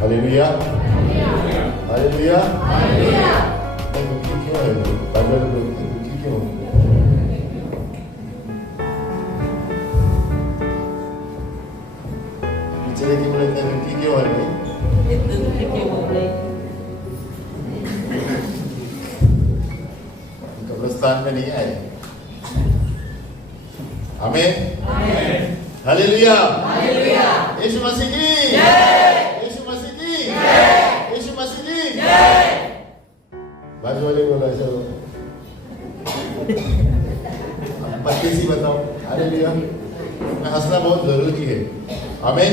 Hallelujah, hallelujah. दुखी क्यों है? बाइबल बोलते हैं दुखी क्यों? पिछले क्यों बोलते हैं दुखी क्यों है? कब्रिस्तान में नहीं आए। आमीन, हालेलुया, यीशु मसीह की जय, यीशु मसीह की जय, यीशु मसीह की जय। बाजू वाले बोला ऐसा पत्ती सी बताओ। हालेलुया। मैं हंसना बहुत जरूरी है। आमीन,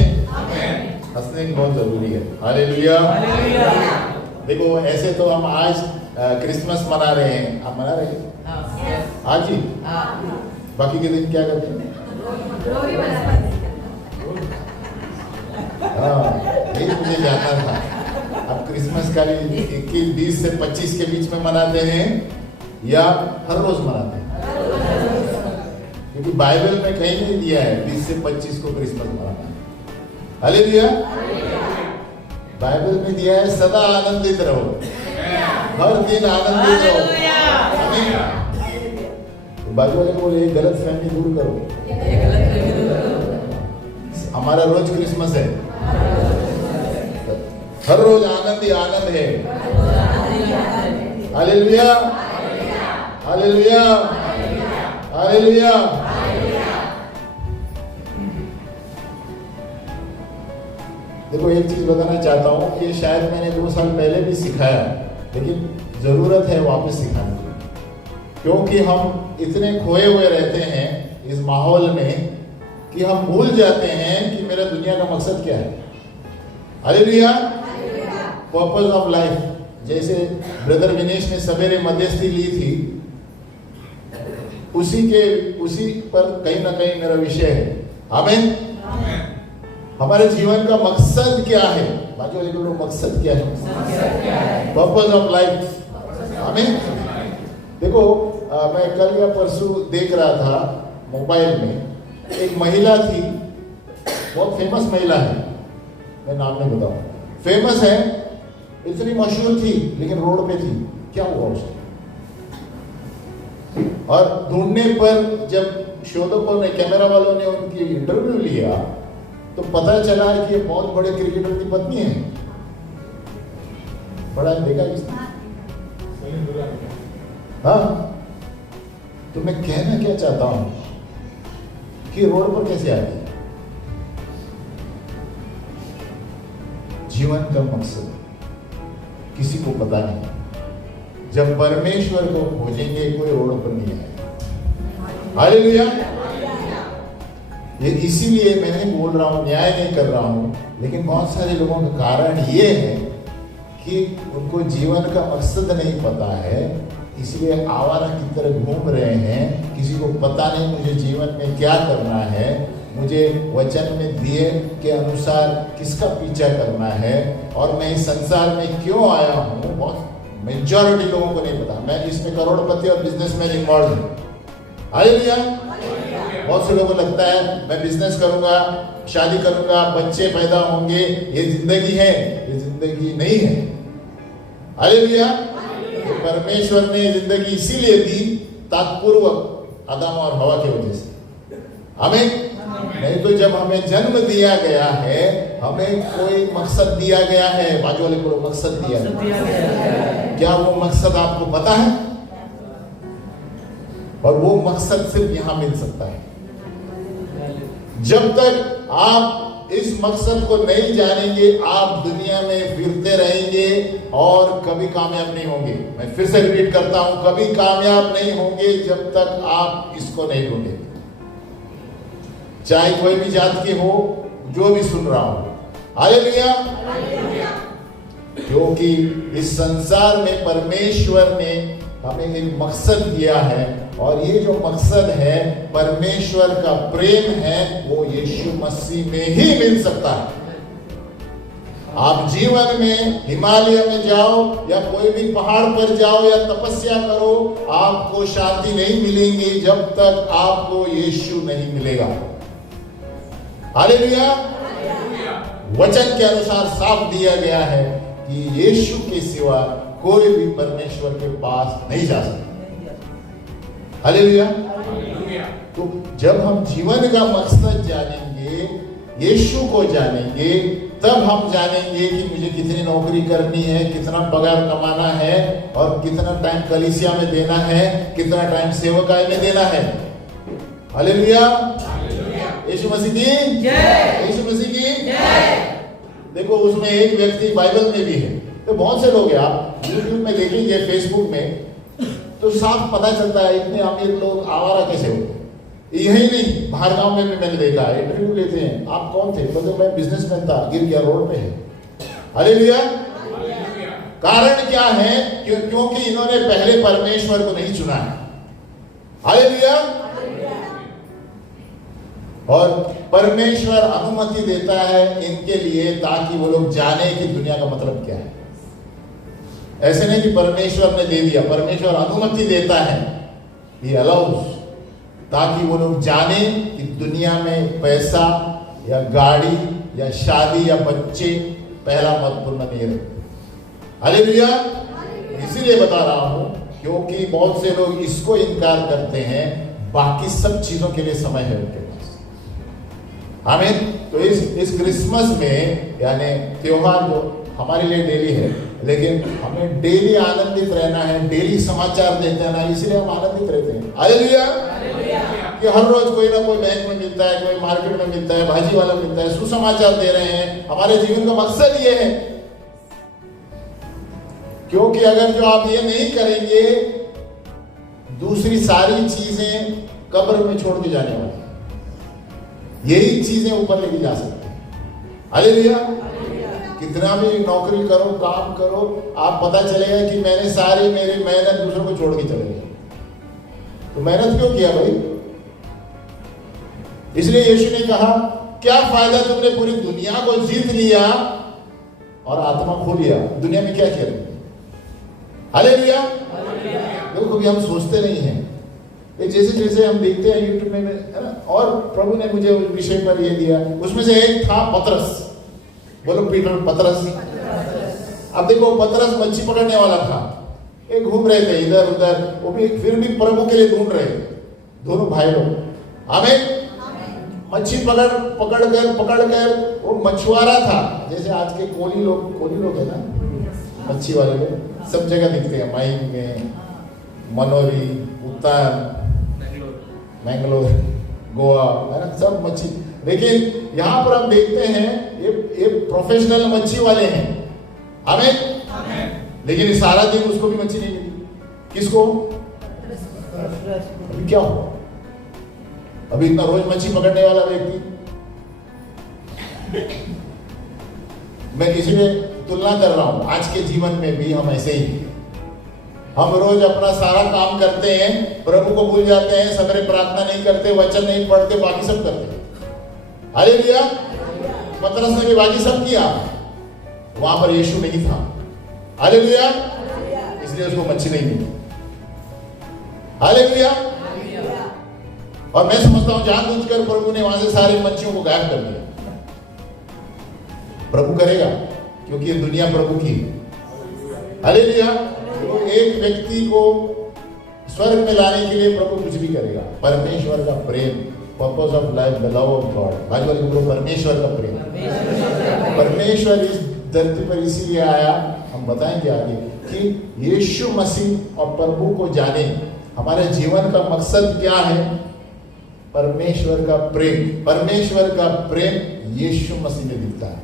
हंसने बहुत जरूरी है। हालेलुया। देखो ऐसे तो हम आज क्रिसमस मना रहे हैं। आप मना रहे हैं आज ही? बाकी के दिन क्या करते हैं? यही मुझे जानना था। आप क्रिसमस का 21, 20 से 25 के बीच में मनाते हैं या हर रोज मनाते हैं? क्योंकि बाइबल में कहीं नहीं दिया है 20 से 25 को क्रिसमस मनाना। हालेलुया। बाइबल में दिया है सदा आनंदित रहो, हर दिन आनंदित रहो। बाजू वाले को ये गलत फहमी दूर करो। हमारा रोज क्रिसमस है, हर रोज आनंद ही आनंद है। Hallelujah, hallelujah, hallelujah. देखो एक चीज बताना चाहता हूँ, ये शायद मैंने 2 साल पहले भी सिखाया, लेकिन जरूरत है वापस सिखाने की, क्योंकि हम इतने खोए हुए रहते हैं इस माहौल में कि हम भूल जाते हैं कि मेरा दुनिया का मकसद क्या है। Hallelujah, purpose of life. जैसे ब्रदर विनेश ने सवेरे मध्यस्थी ली थी, उसी पर कहीं ना कहीं मेरा विषय है। आमीन। हमारे जीवन का मकसद क्या है? बाकी वाले लोग मकसद क्या है? Purpose of life. आमीन। देखो मैं कल या परसों देख रहा था मोबाइल में, एक महिला थी, बहुत फेमस महिला है, मैं नाम नहीं बताऊं, फेमस है, इतनी मशहूर थी, लेकिन रोड पे थी। क्या हुआ उसको? और ढूंढने पर जब शोधकों ने, कैमरा वालों ने उनकी इंटरव्यू लिया तो पता चला कि ये बहुत बड़े क्रिकेटर की पत्नी है। बड़ा देखा किसने? हाँ, तो मैं कहना क्या चाहता हूं कि रोड पर कैसे आ गई? जीवन का मकसद किसी को पता नहीं। जब परमेश्वर को खोजेंगे कोई रोड पर नहीं आएगा। हालेलुया। ये इसीलिए मैं नहीं बोल रहा हूं, न्याय नहीं कर रहा हूं, लेकिन बहुत सारे लोगों का कारण ये है कि उनको जीवन का मकसद नहीं पता है, इसलिए आवारा की तरह घूम रहे हैं। किसी को पता नहीं मुझे जीवन में क्या करना है, मुझे वचन में दिए के अनुसार किसका पीछा करना है, और मैं इस संसार में क्यों आया हूँ। बहुत मेजॉरिटी लोगों को नहीं पता। मैं इसमें करोड़पति और बिजनेसमैन इन्वॉल्व हूँ। हालेलुया। बहुत से लोगों को लगता है मैं बिजनेस करूंगा, शादी करूंगा, बच्चे पैदा होंगे, ये जिंदगी है। ये जिंदगी नहीं है। हालेलुया। परमेश्वर ने जिंदगी इसीलिए दी तात्पूर्वक आदम और हवा की वजह से। हमें नहीं तो जब हमें जन्म दिया गया है, हमें कोई मकसद दिया गया है। बाजू वाले को मकसद दिया है। क्या वो मकसद आपको पता है? और वो मकसद सिर्फ यहां मिल सकता है। जब तक आप इस मकसद को नहीं जानेंगे, आप दुनिया में फिरते रहेंगे और कभी कामयाब नहीं होंगे। मैं फिर से रिपीट करता हूं, कभी कामयाब नहीं होंगे जब तक आप इसको नहीं ढूंढेंगे। चाहे कोई भी जात के हो, जो भी सुन रहा हो। हालेलुया। क्योंकि इस संसार में परमेश्वर ने हमें एक मकसद दिया है, और ये जो मकसद है परमेश्वर का प्रेम है, वो यीशु मसीह में ही मिल सकता है। आप जीवन में हिमालय में जाओ या कोई भी पहाड़ पर जाओ या तपस्या करो, आपको शांति नहीं मिलेगी जब तक आपको यीशु नहीं मिलेगा। हालेलुया। वचन के अनुसार साफ दिया गया है कि यीशु के सिवा कोई भी परमेश्वर के पास नहीं जा सकता। हालेलुया। तो जब हम जीवन का मकसद जानेंगे, यीशु को जानेंगे, तब हम जानेंगे कि मुझे कितनी नौकरी करनी है, कितना पगार कमाना है और कितना टाइम कलीसिया में देना है, कितना टाइम सेवकाई में देना है। हालेलुया। यीशु मसीह की जय। यीशु मसीह की जय। देखो उसमें एक व्यक्ति बाइबल में भी है, तो बहुत से लोग हैं, आप यूट्यूब में देखेंगे, फेसबुक में, तो साफ पता चलता है इतने अमीर लोग आवारा कैसे होते हैं। यही नहीं, बाहर गांव में भी मैंने देखा है, इंटरव्यू लेते हैं, आप कौन थे, मतलब मैं बिजनेसमैन था, गिर गया रोड पे है। हालेलुया। कारण क्या है? क्योंकि इन्होंने पहले परमेश्वर को नहीं चुना है। हालेलुया। और परमेश्वर अनुमति देता है इनके लिए ताकि वो लोग जाने कि दुनिया का मतलब क्या है। ऐसे नहीं कि परमेश्वर ने दे दिया, परमेश्वर अनुमति देता है, ये अलाउज, ताकि वो लोग जाने कि दुनिया में पैसा या गाड़ी या शादी या बच्चे पहला महत्वपूर्ण नहीं है। हालेलुया। इसीलिए बता रहा हूं क्योंकि बहुत से लोग इसको इनकार करते हैं, बाकी सब चीजों के लिए समय है उनके पास। आमीन। तो इस क्रिसमस में, यानी त्योहार जो हमारे लिए डेली है, लेकिन हमें डेली आनंदित रहना है, डेली समाचार देखते रहना है, इसलिए हम आनंदित रहते हैं। हालेलुया। कि हर रोज कोई ना कोई बैंक में मिलता है, कोई मार्केट में मिलता है, भाजी वाला मिलता है, सुसमाचार दे रहे हैं। हमारे जीवन का मकसद ये है, क्योंकि अगर जो आप ये नहीं करेंगे, दूसरी सारी चीजें कब्र में छोड़ के जाने वाली, यही चीजें ऊपर लेके जा सकते हैं। हालेलुया। कितना भी नौकरी करो, काम करो, आप पता चलेगा कि मैंने सारी मेरी मेहनत दूसरों को छोड़ के चले गए। तो मेहनत क्यों किया भाई? इसलिए यीशु ने कहा, क्या फायदा तुमने पूरी दुनिया को जीत लिया और आत्मा खो लिया? दुनिया में क्या किया? हालेलुया। देखो कभी हम सोचते नहीं हैं, जैसे जैसे हम देखते हैं यूट्यूब में, है ना, और प्रभु ने मुझे उस विषय पर ये दिया, उसमें से एक था पतरस। बोलो पीटर, पतरस। अब देखो पतरस मच्छी पकड़ने वाला था, एक घूम रहे थे इधर उधर, वो भी फिर भी प्रभु के लिए ढूंढ रहे थे, दोनों भाई लोग। आमीन। मच्छी पकड़ कर वो मछुआरा था, जैसे आज के कोली लोग है ना, मच्छी वाले लोग सब जगह दिखते हैं, माइन में, मनोरी, उत्तर, मैंगलोर, गोवा, है ना, सब मच्छी। लेकिन यहाँ पर हम देखते हैं ये प्रोफेशनल मच्छी वाले हैं। आमीन। लेकिन सारा दिन उसको भी मच्छी नहीं मिली। किसको? अभी क्या हुआ? अभी इतना रोज मच्छी पकड़ने वाला व्यक्ति, मैं किसी में तुलना कर रहा हूं, आज के जीवन में भी हम ऐसे ही, हम रोज अपना सारा काम करते हैं, प्रभु को भूल जाते हैं, सवेरे प्रार्थना नहीं करते, वचन नहीं पढ़ते, बाकी सब करते हैं। हालेलुया। पतरस ने भी बाकी सब किया, वहां पर यीशु नहीं था। हालेलुया। इसलिए उसको मच्छी नहीं मिली। हालेलुया। और मैं समझता हूं जानबूझकर प्रभु ने वहां से सारी मच्छियों को गायब कर दिया। प्रभु करेगा क्योंकि ये दुनिया प्रभु की है। हालेलुया। तो एक व्यक्ति को स्वर्ग में लाने के लिए प्रभु कुछ भी करेगा। परमेश्वर का प्रेम, purpose of life, the love of God, परमेश्वर का प्रेम। परमेश्वर इस धरती पर इसीलिए आया, हम बताएंगे आगे, कि यीशु मसीह और प्रभु को जाने। हमारे जीवन का मकसद क्या है? परमेश्वर का प्रेम। परमेश्वर का प्रेम यीशु मसीह में दिखता है,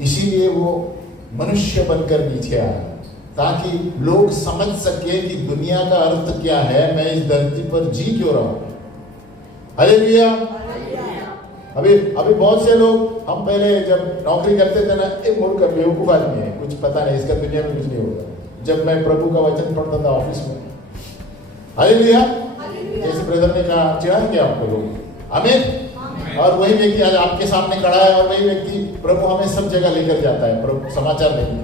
इसीलिए वो मनुष्य बनकर नीचे आया, ताकि लोग समझ सके कि दुनिया का अर्थ क्या है, मैं इस धरती पर जी क्यों रहा हूं। हालेलुया। अभी बहुत से लोग, हम पहले जब नौकरी करते थे ना, एक मूर्ख बेवकूफ आदमी है, कुछ पता नहीं, इसका दुनिया में कुछ नहीं होगा। जब मैं प्रभु का वचन पढ़ता था ऑफिस में, हालेलुया, जैसे ब्रदर ने कहा, चिढ़ा क्या आपको लोग? आमीन। और वही व्यक्ति आज आपके सामने खड़ा है, और वही व्यक्ति प्रभु हमें सब जगह लेकर जाता है, प्रभु समाचार नहीं।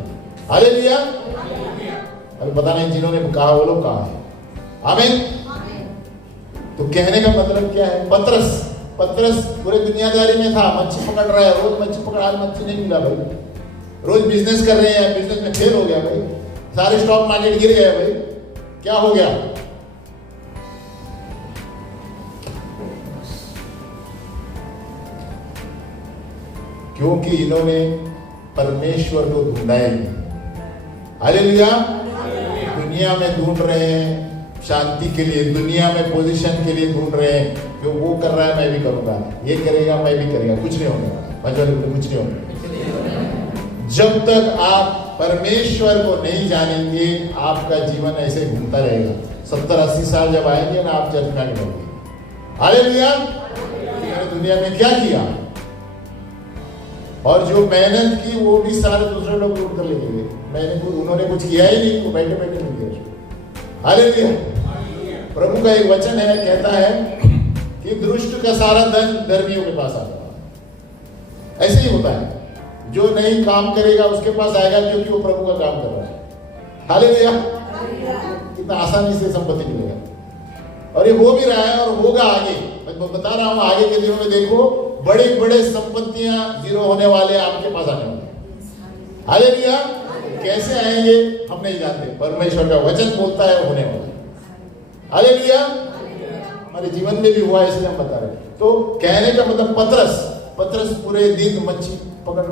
हालेलुया। अभी पता नहीं जिन्होंने कहा वो लोग कहाँ है। आमीन। तो कहने का मतलब क्या है? पतरस पतरस पूरे दुनियादारी में था, मच्छी पकड़ रहा है, रोज मच्छी पकड़, आज मच्छी नहीं मिला भाई। रोज बिजनेस कर रहे हैं, बिजनेस में फेल हो गया भाई, सारे स्टॉक मार्केट गिर गए भाई, क्या हो गया? क्योंकि इन्होंने परमेश्वर को ढूंढा ही नहीं। हालेलुया। दुनिया में ढूंढ रहे हैं शांति के लिए, दुनिया में पोजीशन के लिए ढूंढ रहे हैं कि वो कर रहा है मैं भी करूंगा, ये करेगा मैं भी करेगा, कुछ नहीं होने वाला, कुछ नहीं होने। जब तक आप परमेश्वर को नहीं जानेंगे आपका जीवन ऐसे घूमता रहेगा। 70-80 साल जब आएंगे ना, आप चर्च में आगे बढ़ेंगे। हालेलुया। दुनिया में क्या किया और जो मेहनत की वो भी सारे दूसरे लोग लूट कर लेके गए। उन्होंने कुछ किया ही नहीं, वो बैठे बैठे मिल गए। हालेलुया। प्रभु का एक वचन है, कहता है कि दुष्ट का सारा धन धर्मियों के पास आता है। ऐसे ही होता है, जो नहीं काम करेगा उसके पास आएगा, क्योंकि वो प्रभु का काम कर रहा है। हालेलुया। कितना आसानी से संपत्ति मिलेगा, और ये हो भी रहा है और होगा आगे। मैं बता रहा हूं, आगे के दिनों में देखो बड़े बड़े संपत्तियां जीरो होने वाले, आपके पास आने वाले। हालेलुया। कैसे आएंगे हम नहीं जानते, परमेश्वर का वचन बोलता है होने वाला। हालेलुया। हमारे जीवन में भी हुआ, इसलिए हम बता रहे हैं। तो कहने का मतलब पतरस पूरे दिन मच्छी पकड़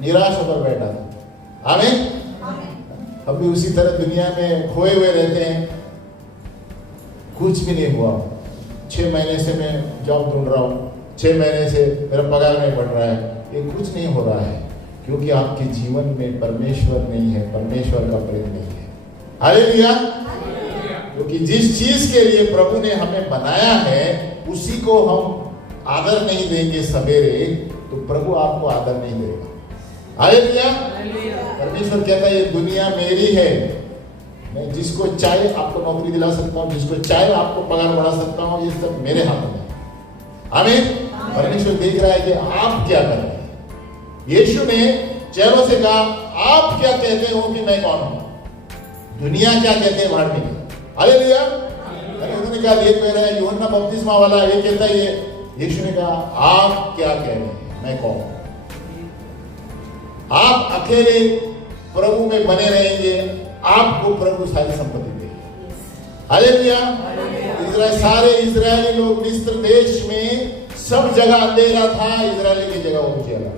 निराश होकर बैठा था। आमीन। हम भी उसी तरह दुनिया में खोए हुए रहते हैं, कुछ भी नहीं हुआ। 6 महीने से मैं जॉब ढूंढ रहा हूँ, 6 महीने से मेरा पगार नहीं बढ़ रहा है, ये कुछ नहीं हो रहा है, क्योंकि आपके जीवन में परमेश्वर नहीं है, परमेश्वर का प्रेम नहीं है। हालेलुया। क्योंकि जिस चीज के लिए प्रभु ने हमें बनाया है उसी को हम आदर नहीं देंगे सवेरे, तो प्रभु आपको आदर नहीं देगा। हालेलुया। परमेश्वर कहता है ये दुनिया मेरी है, मैं जिसको चाहे आपको नौकरी दिला सकता हूँ, जिसको चाहे आपको पगार बढ़ा सकता हूँ, ये सब मेरे हाथ में। आमीन। परमेश्वर देख रहा है कि आप क्या कर रहे हैं। यीशु ने चेलों से कहा, आप क्या कहते हो कि मैं कौन हूं? दुनिया क्या कहते हैं भाड़ में? हालेलुया। उन्होंने कहा ये कह रहा है यूहन्ना बपतिस्मा वाला, ये कहता है ये। यीशु ने कहा आप क्या कह रहे हैं, मैं कौन? आप अकेले प्रभु में बने रहेंगे, आपको प्रभु सारी संपत्ति देगा। हालेलुया। सारे इजरायली लोग मिस्र देश में सब जगह अंधेरा था, इजरायली की जगह उजाला,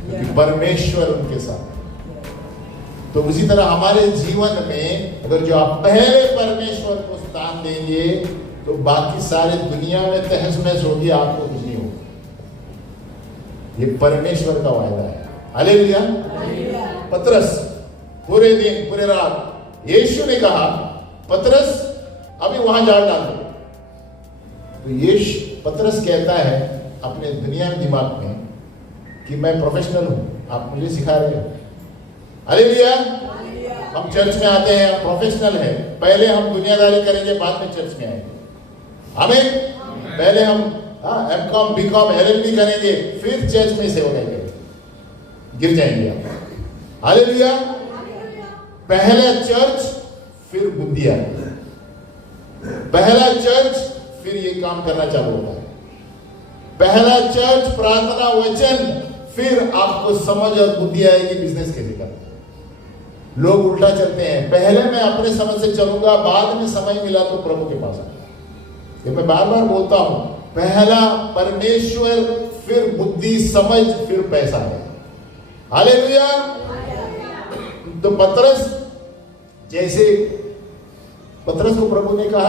क्योंकि परमेश्वर उनके साथ। तो उसी तरह हमारे जीवन में अगर जो आप पहले परमेश्वर को स्थान देंगे तो बाकी सारे दुनिया में तहस नहस होगी, आपको कुछ नहीं होगा। ये परमेश्वर का वायदा है। हालेलुया। पतरस पूरे दिन पूरे रात, यीशु ने कहा पतरस अभी वहां जाल डाल दो। तो पतरस कहता है अपने दुनिया में दिमाग में कि मैं प्रोफेशनल हूं, आप मुझे सिखा रहे हो। हालेलुया। हम चर्च में आते हैं, हम प्रोफेशनल हैं, पहले हम दुनियादारी करेंगे, बाद में चर्च में आएंगे। आमीन। पहले हम एमकॉम बीकॉम एलएलबी करेंगे, फिर चर्च में सेवा करेंगे, गिर जाएंगे आप। हालेलुया। पहला चर्च फिर बुद्धिया, पहला चर्च फिर ये काम करना चालू होता है। पहला चर्च प्रार्थना वचन, फिर आपको समझ और बुद्धि आएगी बिजनेस कैसे करना है। लोग उल्टा चलते हैं, पहले मैं अपने समझ से चलूंगा, बाद में समय मिला तो प्रभु के पास आऊंगा। ये मैं बार बार बोलता हूं, पहला परमेश्वर, फिर बुद्धि समझ, फिर पैसा है। हालेलुया। तो पतरस, जैसे पतरस को प्रभु ने कहा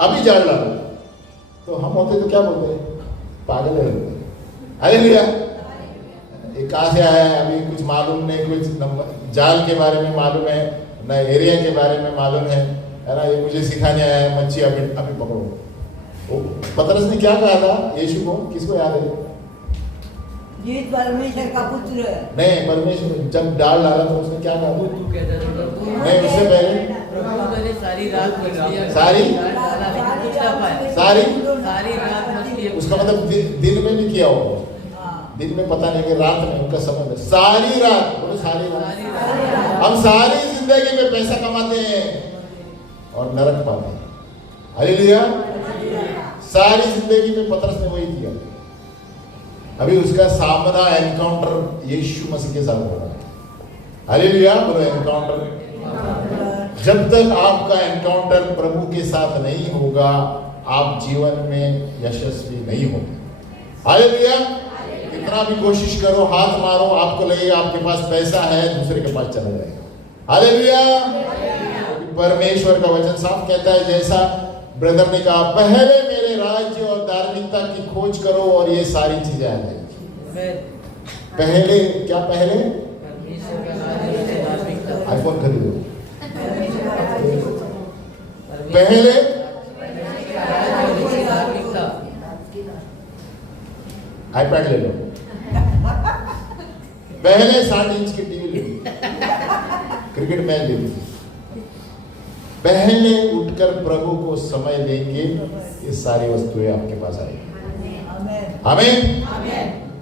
अभी जाल डालो, तो हम होते तो क्या बोलते हैं, पागल है। हालेलुया। ये कहां से आया है अभी कुछ मालूम नहीं, कुछ जाल के बारे में मालूम है ना, एरिया के बारे में मालूम है ना, ये मुझे सिखाने आया है मच्छी अभी पकड़ो। पतरस ने क्या कहा था यीशु को, किसको याद है? ये परमेश्वर का पुत्र है। नहीं, परमेश्वर जब डाल डाला तो उसने क्या कहा? नहीं, उससे पहले सारी रात उसका मतलब दिन में भी किया होगा, दिन में पता नहीं कि रात में, उनका समय सारी रात, बोलो सारी रात। हम सारी जिंदगी में पैसा कमाते हैं और नरक पाते हैं। हालेलुया। सारी जिंदगी में पतरस ने वही किया। अभी उसका सामना एनकाउंटर यीशु मसीह के साथ हो रहा है। हालेलुया, बोलो एनकाउंटर। जब तक आपका एनकाउंटर प्रभु के साथ नहीं होगा, आप जीवन में यशस्वी नहीं होंगे। हालेलुया। कितना भी कोशिश करो, हाथ मारो, आपको लगेगा आपके पास पैसा है, दूसरे के पास चला जाएगा। हालेलुया। परमेश्वर का वचन साफ कहता है, जैसा ब्रदर ने कहा, पहले मेरे राज्य और धार्मिकता की खोज करो और ये सारी चीजें आ जाएंगी। पहले क्या? पहले आईफोन खरीदो, पहले आईपैड ले लो, पहले 60 इंच की टीवी ले लो, क्रिकेट मैच ले लो। पहले उठकर प्रभु को समय देंगे, ये सारी वस्तुएं आपके पास आएगी। आमीन।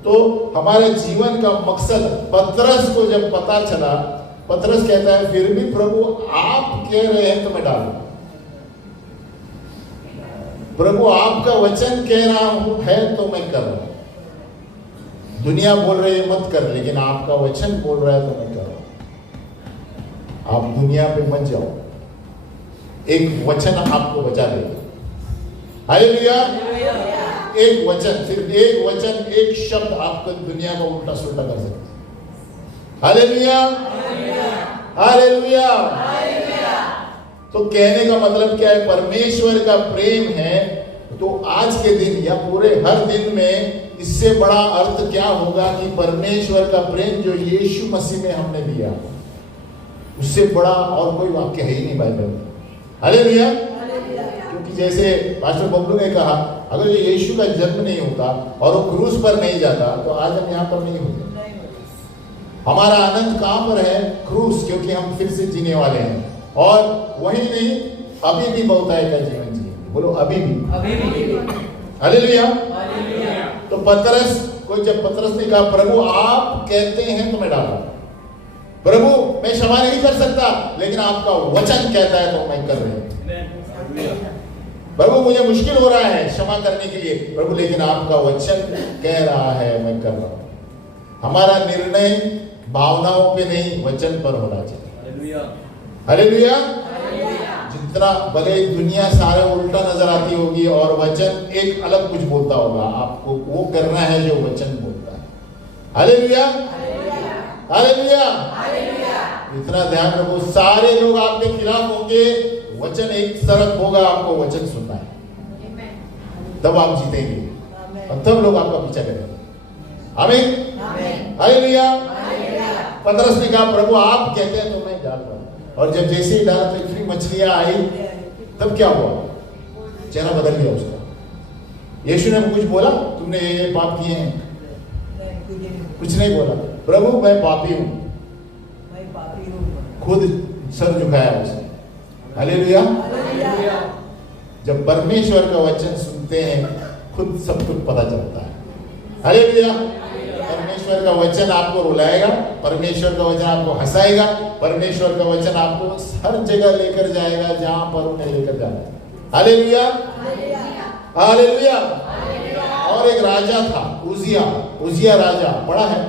तो हमारे जीवन का मकसद पतरस को जब पता चला, पतरस कहता है, फिर भी प्रभु आप कह रहे हैं तो मैं डालूं। प्रभु आपका वचन कह रहा हूं है तो मैं कर रहा हूं। दुनिया बोल रही है मत कर, लेकिन आपका वचन बोल रहा है तो मैं कर रहा हूं। आप दुनिया पे मत जाओ, एक वचन आपको बचा देगा। हालेलुया। एक वचन, सिर्फ एक वचन, एक शब्द आपको दुनिया को उल्टा सुल्टा कर सकता है। Hallelujah, hallelujah. तो कहने का मतलब क्या है? परमेश्वर का प्रेम है तो आज के दिन या पूरे हर दिन में इससे बड़ा अर्थ क्या होगा कि परमेश्वर का प्रेम जो यीशु मसीह में हमने दिया, उससे बड़ा और कोई वाक्य है ही नहीं बाइबल में। हालेलुया। क्योंकि जैसे पास्टर बबलू ने कहा, अगर ये यीशु का जन्म नहीं होता और वो क्रूस पर नहीं जाता तो आज हम यहाँ पर नहीं होते। हमारा आनंद कहां पर है? क्रूस, क्योंकि हम फिर से जीने वाले हैं। और वही नहीं, अभी भी बहुतायत का जीवन जिएंगे। बोलो अभी भी। हालेलुया। तो पतरस को जब पतरस ने कहा, प्रभु आप कहते हैं तो मैं डालूं, प्रभु मैं क्षमा नहीं कर सकता, लेकिन आपका वचन कहता है तो मैं कर रही हूं। प्रभु मुझे मुश्किल हो रहा है क्षमा करने के लिए, प्रभु लेकिन आपका वचन कह रहा है मैं कर रहा हूं। हमारा निर्णय भावनाओं पे नहीं, वचन पर होना चाहिए। हालेलुया। जितना भले दुनिया सारे उल्टा नजर आती होगी और वचन एक अलग कुछ बोलता होगा, आपको वो करना है जो वचन बोलता है। Hallelujah, hallelujah. इतना ध्यान रखो, सारे लोग आपके खिलाफ होंगे, वचन एक तरफ होगा, आपको वचन सुनना है, तब आप जीतेंगे और तब लोग आपका पीछा करेंगे। आमीन, हालेलुया। पतरस ने कहा, प्रभु आप कहते हैं तो मैं डाल रहा हूं। और जब जैसे ही डाला तो इतनी मछलियां आई, तब क्या हुआ? चेहरा बदल गया उसका। यीशु ने कुछ बोला, तुमने ये पाप किए हैं? कुछ नहीं बोला। प्रभु मैं पापी हूं, खुद सर झुकाया उसने। हालेलुया। जब परमेश्वर का वचन सुनते हैं, खुद सब कुछ पता चलता है। हालेलुया। परमेश्वर का वचन आपको रुलाएगा, परमेश्वर का वचन आपको हंसाएगा, परमेश्वर का वचन आपको हर जगह लेकर जाएगा जहां पर उन्हें लेकर जाना है। Hallelujah, hallelujah. और एक राजा था, उजिया राजा, पढ़ा है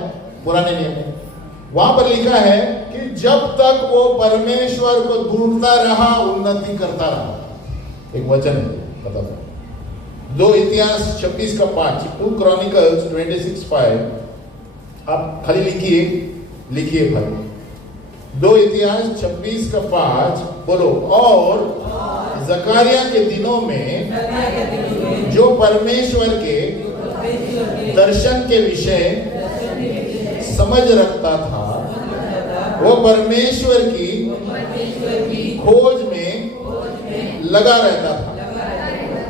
पुराने नियम में। वहां पर लिखा है कि जब तक वो परमेश्वर को ढूंढता रहा, उन्नति करता रहा। एक वचन है, पता था। 2 इतिहास 26:5, 2 क्रॉनिकल्स 26:5। आप खाली लिखिए भाई। 2 इतिहास 26:5 बोलो। और जकारिया के दिनों में जो परमेश्वर के दर्शन के विषय समझ रखता था, वो परमेश्वर की खोज में लगा रहता था।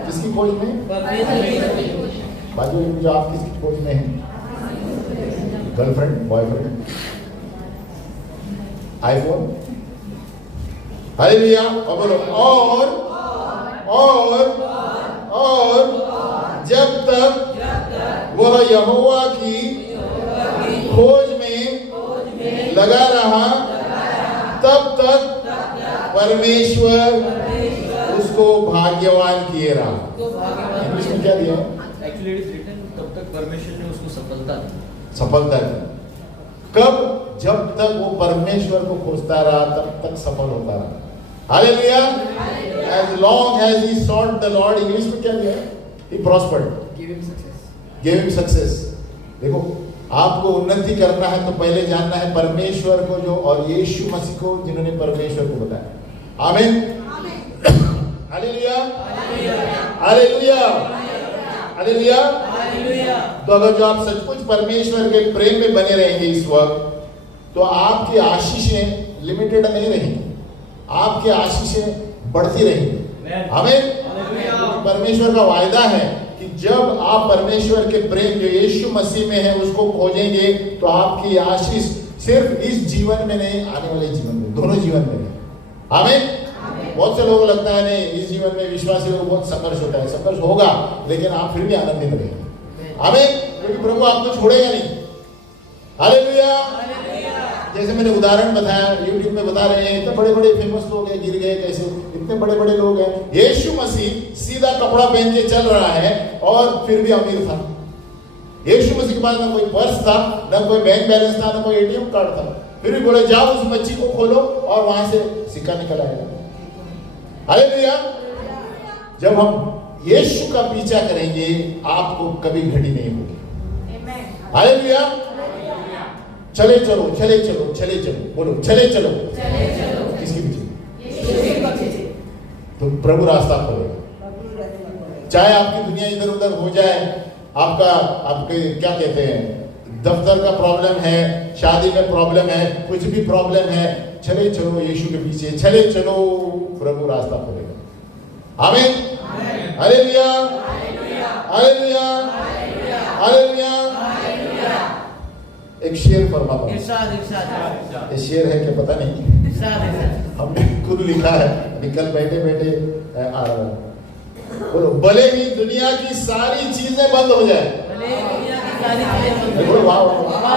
किसकी खोज में? बाजू में जो आप किसकी खोज में हैं? Girlfriend, boyfriend, iPhone? हालेलुया। और बोलो और जब तक वह यहोवा की खोज में लगा रहा, तब तक परमेश्वर उसको भाग्यवान किए रहा। इंग्लिश में क्या दिया है? एक्चुअली इट इज रिटन तब तक परमेश्वर ने उसको सफलता दी। सफलता दी। कब? जब तक वो परमेश्वर को खोजता रहा तब तक सफल होता रहा। Hallelujah. As long as he sought the Lord, English में क्या दिया है? He prospered. Give him success. Gave him success. देखो, आपको उन्नति करना है तो पहले जानना है परमेश्वर को, जो और यीशु मसीह को जिन्होंने परमेश्वर को बताया। आमीन। हालेलुया। हालेलुया। हालेलुया। तो अगर जो आप सचमुच परमेश्वर के प्रेम में बने रहेंगे इस वक्त, तो आपकी आशीषें लिमिटेड नहीं रहेंगी, आपकी आशीषें बढ़ती रहेंगी। आमीन। परमेश्वर का वायदा है कि जब आप परमेश्वर के प्रेम जो यीशु मसीह में है उसको खोजेंगे तो आपकी आशीष सिर्फ इस जीवन में नहीं, आने वाले जीवन में, दोनों जीवन में। आमीन। बहुत से लोगों को लगता है नहीं, इस जीवन में विश्वासियों को बहुत संघर्ष होता है। संघर्ष होगा, लेकिन आप फिर भी आनंदित रहेंगे। आमीन। क्योंकि प्रभु आपको छोड़ेगा नहीं। हालेलुया। जैसे मैंने उदाहरण बताया, यूट्यूब में बता रहे हैं, इतने बड़े बड़े फेमस लोग हैं, गिर गए कैसे, इतने बड़े बड़े लोग हैं। यीशु मसीह सीधा कपड़ा पहन के चल रहा है और फिर भी अमीर था। यीशु मसीह के पास ना कोई पर्स था, ना कोई बैंक बैलेंस था, ना कोई एटीएम कार्ड था, फिर भी बोले जाओ उस मच्छी को खोलो और वहां से सिक्का निकल आएगा। हालेलुया। जब हम यीशु का पीछा करेंगे आपको कभी घटी नहीं होगी। हालेलुया। चले चलो, चले चलो, चले चलो, बोलो चले चलो। किसके पीछे? तो प्रभु रास्ता खोलेगा। चाहे आपकी दुनिया इधर उधर हो जाए, आपके क्या कहते हैं, दफ्तर का प्रॉब्लम है, शादी में प्रॉब्लम है, कुछ भी प्रॉब्लम है, चले चलो यीशु के पीछे, चले चलो, प्रभु रास्ता खोलेगा। आमीन। हालेलुया। हालेलुया। हालेलुया। एक शेर फरमाता हूं। ये शेर है क्या पता नहीं, हमने खुद लिखा है, निकल बैठे बैठे बोलो, भले ही दुनिया की सारी चीजें बंद हो जाए। बोलो वाह वाह,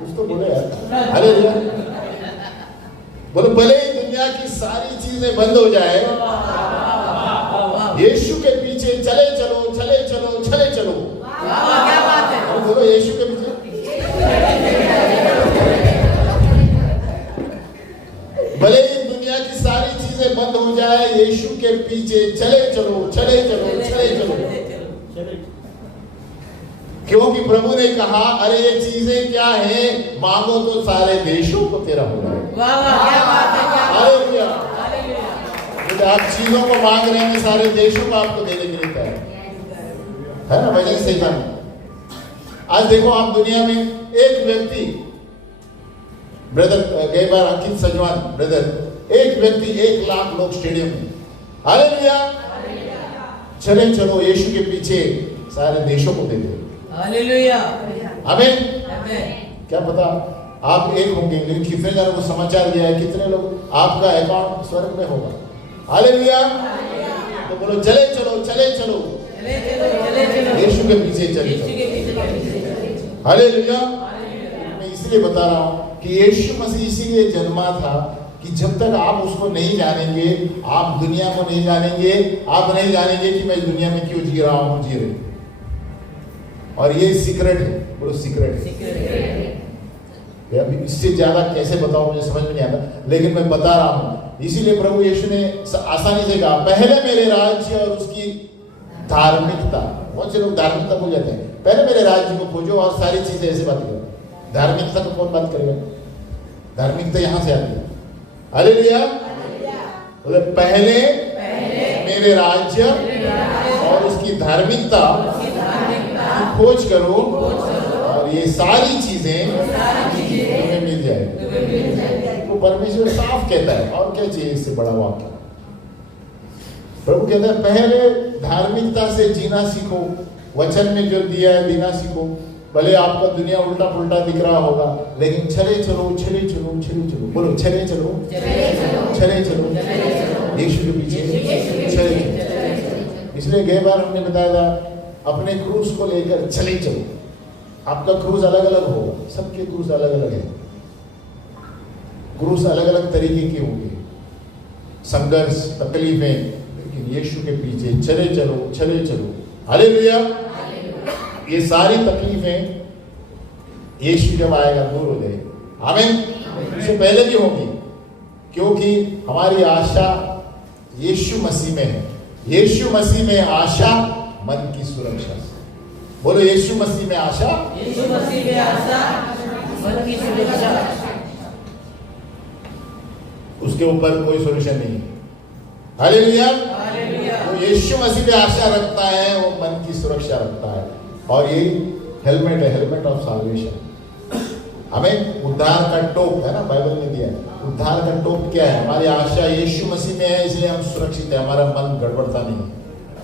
कुछ तो बोले यार। हालेलुया। बोलो भले ही दुनिया की सारी चीजें बंद हो जाए, यीशु के पीछे चले चलो, चले चलो, चले चलो। क्या बात है। बोलो यीशु के पीछे। भले ही दुनिया की सारी चीजें बंद हो जाए, यीशु के पीछे चले चलो, चले चलो, चले चलो। क्योंकि प्रभु ने कहा, अरे ये चीजें क्या है, मांगो तो सारे देशों को तेरा हो जाएगा। क्या बात है। हालेलुया। आप चीजों को मांग रहे हैं, सारे देशों को आपको देने के लिए तैयार है ना। वजह से आज देखो, आप दुनिया में एक व्यक्ति, ब्रदर गई बार अंकित सजवान ब्रदर, एक व्यक्ति 1 लाख लोग स्टेडियम में। हालेलुया। चले चलो यीशु के पीछे सारे देशों को दे दे। हालेलुया। आमीन। क्या पता आप एक होंगे, लेकिन कितने जनों को समाचार दिया है, कितने लोग आपका अकाउंट स्वर्ग में होगा। हालेलुया। तो बोलो चले चलो, चले चलो, यीशु के पीछे चले। हालेलुया। मैं इसलिए बता रहा हूं कि यीशु मसीह इसीलिए जन्मा था कि जब तक आप उसको नहीं जानेंगे, आप दुनिया को नहीं जानेंगे, आप नहीं जानेंगे कि मैं इस दुनिया में क्यों जी रहा हूं, जी रही। और ये सीक्रेट है, बोलो सीक्रेट है। अभी इससे ज्यादा कैसे बताऊं मुझे समझ में नहीं आता, लेकिन मैं बता रहा हूं। इसीलिए प्रभु यीशु ने आसानी से कहा, पहले मेरे राज्य और उसकी धार्मिकता। बहुत से लोग धार्मिकता भूल जाते हैं। पहले मेरे राज्य को खोजो और सारी चीजें ऐसे बात करो। धार्मिकता को कौन बात करेगा? धार्मिकता यहां से आती है। हालेलुया। बोले पहले मेरे राज्य और उसकी धार्मिकता की खोज करो और ये सारी चीजें तुम्हें मिल जाएगी। वो परमेश्वर साफ कहता है, और क्या चाहिए इससे बड़ा वाक्य। प्रभु कहता है पहले धार्मिकता से जीना सीखो, वचन में जो दिया है जीना सीखो। भले आपका दुनिया उल्टा पुल्टा दिख रहा होगा, लेकिन चले चलो, चले चलो, चले चलो, बोलो चले चलो, चले चलो, यीशु के पीछे चले चलो। इसलिए गए बार हमने बताया था, अपने क्रूज को लेकर चले चलो। आपका क्रूज अलग अलग होगा, सबके क्रूज अलग अलग है। क्रूज अलग अलग तरीके के होंगे, संघर्ष, तकलीफें, लेकिन यीशु के पीछे चले चलो। हालेलुया। ये सारी तकलीफें यीशु जब आएगा दूर हो जाएगी। आमीन। इससे पहले भी होगी, क्योंकि हमारी आशा यीशु मसीह में है। यीशु मसीह में आशा मन की सुरक्षा से। बोलो यीशु मसीह में आशा, यीशु मसीह में आशा, मन की सुरक्षा। उसके ऊपर कोई सॉल्यूशन नहीं है। हालेलुया। वो यीशु मसीह पे आशा रखता है, वो मन की सुरक्षा रखता है। और ये हेलमेट है, हेलमेट ऑफ साल्वेशन। हमें उद्धार का टोप है ना, बाइबल में दिया है। उद्धार का टोप क्या है? हमारी आशा यीशु मसीह में है, इसलिए हम सुरक्षित है, हमारा मन गड़बड़ता नहीं है।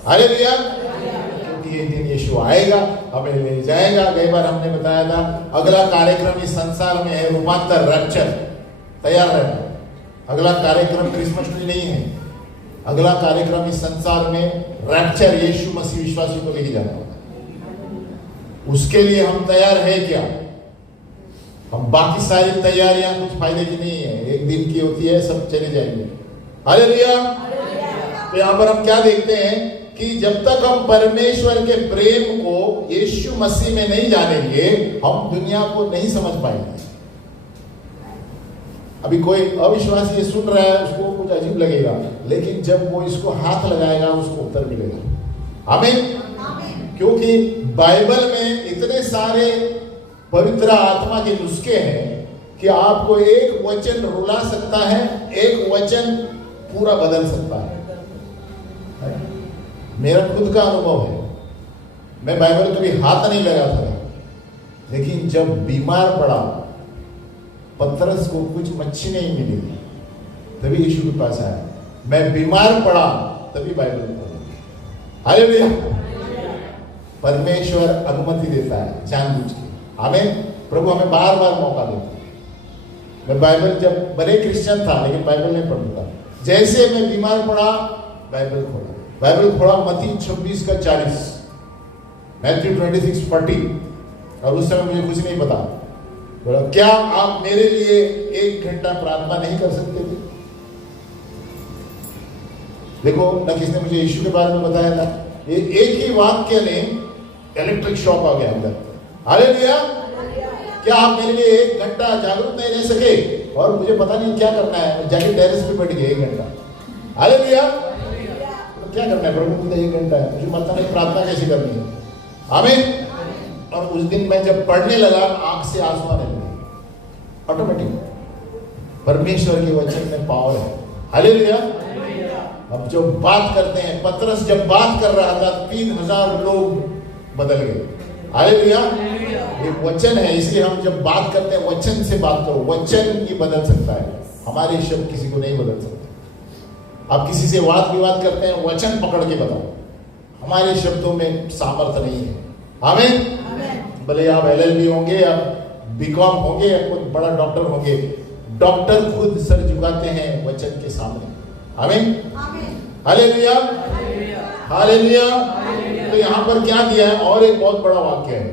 हालेलुया। क्योंकि ये दिन यीशु आएगा, हमें ले जाएगा। कई बार हमने बताया था, अगला कार्यक्रम इस संसार में है रूपांतर, रैप्चर। तैयार रहना। अगला कार्यक्रम क्रिसमस ट्री नहीं है, अगला कार्यक्रम इस संसार में रैप्चर, यीशु मसीह विश्वासियों को लेके जाना होगा। उसके लिए हम तैयार है क्या? हम बाकी सारी तैयारियां कुछ फायदे की नहीं है, एक दिन की होती है, सब चले जाएंगे। हालेलुया। तो यहाँ पर हम क्या देखते हैं कि जब तक हम परमेश्वर के प्रेम को यीशु मसीह में नहीं जानेंगे, हम दुनिया को नहीं समझ पाएंगे। अभी कोई अविश्वासी ये सुन रहा है, उसको कुछ अजीब लगेगा, लेकिन जब वो इसको हाथ लगाएगा, उसको उत्तर मिलेगा। आमीन। क्योंकि बाइबल में इतने सारे पवित्र आत्मा के नुस्खे हैं कि आपको एक वचन रुला सकता है, एक वचन पूरा बदल सकता है। मेरा खुद का अनुभव है, मैं बाइबल कभी हाथ नहीं लगाता था, लेकिन जब बीमार पड़ा, पतरस को कुछ मच्छी नहीं मिली, तभी यीशु के पास आया। मैं बीमार पड़ा, तभी बाइबल पढ़ा। हालेलुया। परमेश्वर अनुमति देता है जानबूझ के। हमें प्रभु हमें बार बार मौका देता है। मैं बाइबल जब बड़े क्रिश्चियन था, लेकिन बाइबल नहीं पढ़ता। जैसे मैं बीमार पड़ा, बाइबल खोला मत्ती 26:40, मैथ्यू 26:40। और उस समय मुझे कुछ नहीं पता। बोला, क्या आप मेरे लिए 1 घंटा प्रार्थना नहीं कर सकते थे? देखो ना, किसने मुझे यीशु के बारे में बताया था। ये एक ही वाक्य ने इलेक्ट्रिक शॉक आ गया अंदर। हालेलुया। क्या आप मेरे लिए 1 घंटा जागरूक नहीं रह सके? और मुझे पता नहीं क्या करना है, जाके टेरेस पे बैठ गए 1 घंटा। हालेलुया। तो क्या करना है प्रभु? मुझे 1 घंटा है, मुझे पता नहीं प्रार्थना कैसे करनी है। आमीन। और उस दिन मैं जब पढ़ने लगा, आंख से आंसू आने लगे ऑटोमेटिक। परमेश्वर के वचन में पावर है। हालेलुया। अब जो बात करते हैं, पतरस जब बात कर रहा था, 3000 लोग बदल गए। हालेलुया। ये वचन है, इसलिए हम जब बात करते हैं, वचन से बात करो। वचन ही बदल सकता है, हमारे शब्द किसी को नहीं बदल सकते। आप किसी से वाद विवाद करते हैं, वचन पकड़ के बताओ। हमारे शब्दों में सामर्थ्य नहीं है। आमीन। भले आप LLB होंगे या BCom होंगे या कोई बड़ा डॉक्टर होंगे, डॉक्टर खुद सर झुकाते हैं वचन के सामने। आमीन। हालेलुया। हालेलुया। तो यहाँ पर क्या दिया है? और एक बहुत बड़ा वाक्य है,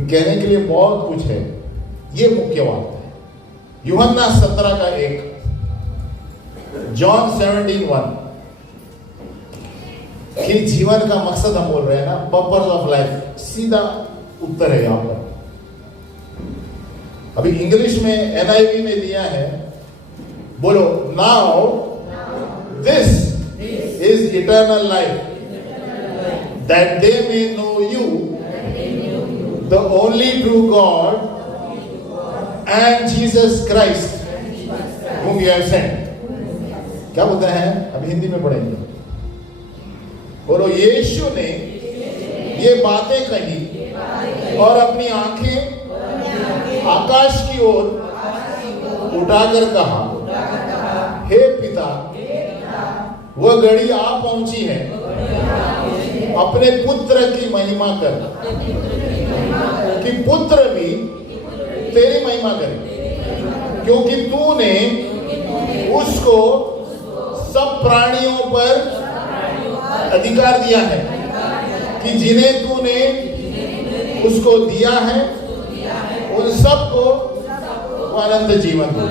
कहने के लिए बहुत कुछ है। ये मुख्य वाक्य है, यूहन्ना 17:1, जॉन 17:1 कि जीवन का मकसद हम बोल रहे हैं ना, पर्पस ऑफ लाइफ। सीधा उत्तर है यहाँ पर। अभी इंग्लिश में NIV में दिया है, बोलो, now this is eternal life, that they may know you the only true God and Jesus Christ whom you have sent। क्या बोलते हैं? अभी हिंदी में पढ़ेंगे। बोलो, यीशु ने ये बातें कही और अपनी आंखें आकाश की ओर उठाकर कहा, हे पिता, वह घड़ी आ पहुंची है, अपने पुत्र की महिमा कर, कि पुत्र भी तेरी महिमा करे, क्योंकि तूने उसको सब प्राणियों पर अधिकार दिया है, कि जिन्हें तूने उसको दिया है उन सबको अनंत जीवन दे।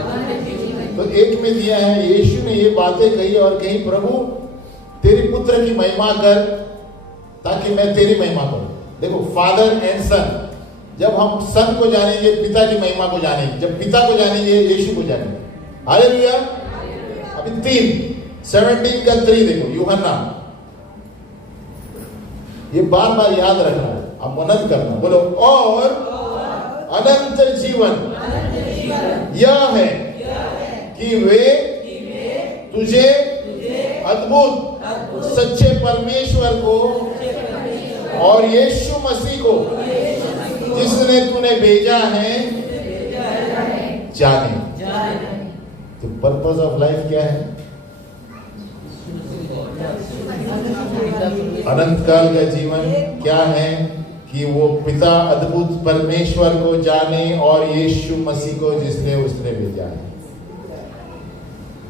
तो एक में दिया है, यीशु ने ये बातें कही और कहीं, प्रभु तेरी पुत्र की महिमा कर ताकि मैं तेरी महिमा करूं। देखो, फादर एंड सन, जब हम सन को जानेंगे पिता की महिमा को जानेंगे, जब पिता को जानेंगे यीशु को जानेंगे। हालेलुया। अभी 3:17 का 3 देखो, यूहन्ना, ये बार बार याद रखना, अब मनन करना, बोलो, और अनंत जीवन यह है कि वे तुझे अद्भुत सच्चे परमेश्वर को और यीशु मसीह को जिसने तूने भेजा है जाने। तो पर्पस ऑफ लाइफ क्या है? अनंत काल का जीवन क्या है? कि वो पिता अद्भुत परमेश्वर को जाने और यीशु मसीह को जिसने उसने भेजा है।